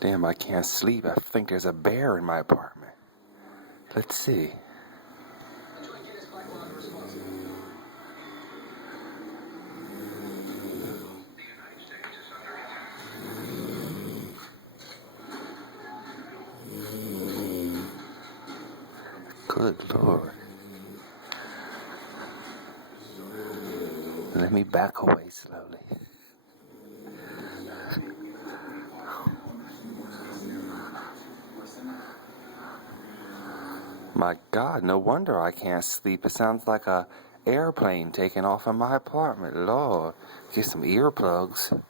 Damn, I can't sleep. I think there's a bear in my apartment. Let's see. Good Lord. Let me back away slowly. My God, no wonder I can't sleep. It sounds like a airplane taking off in my apartment. Lord, get some earplugs.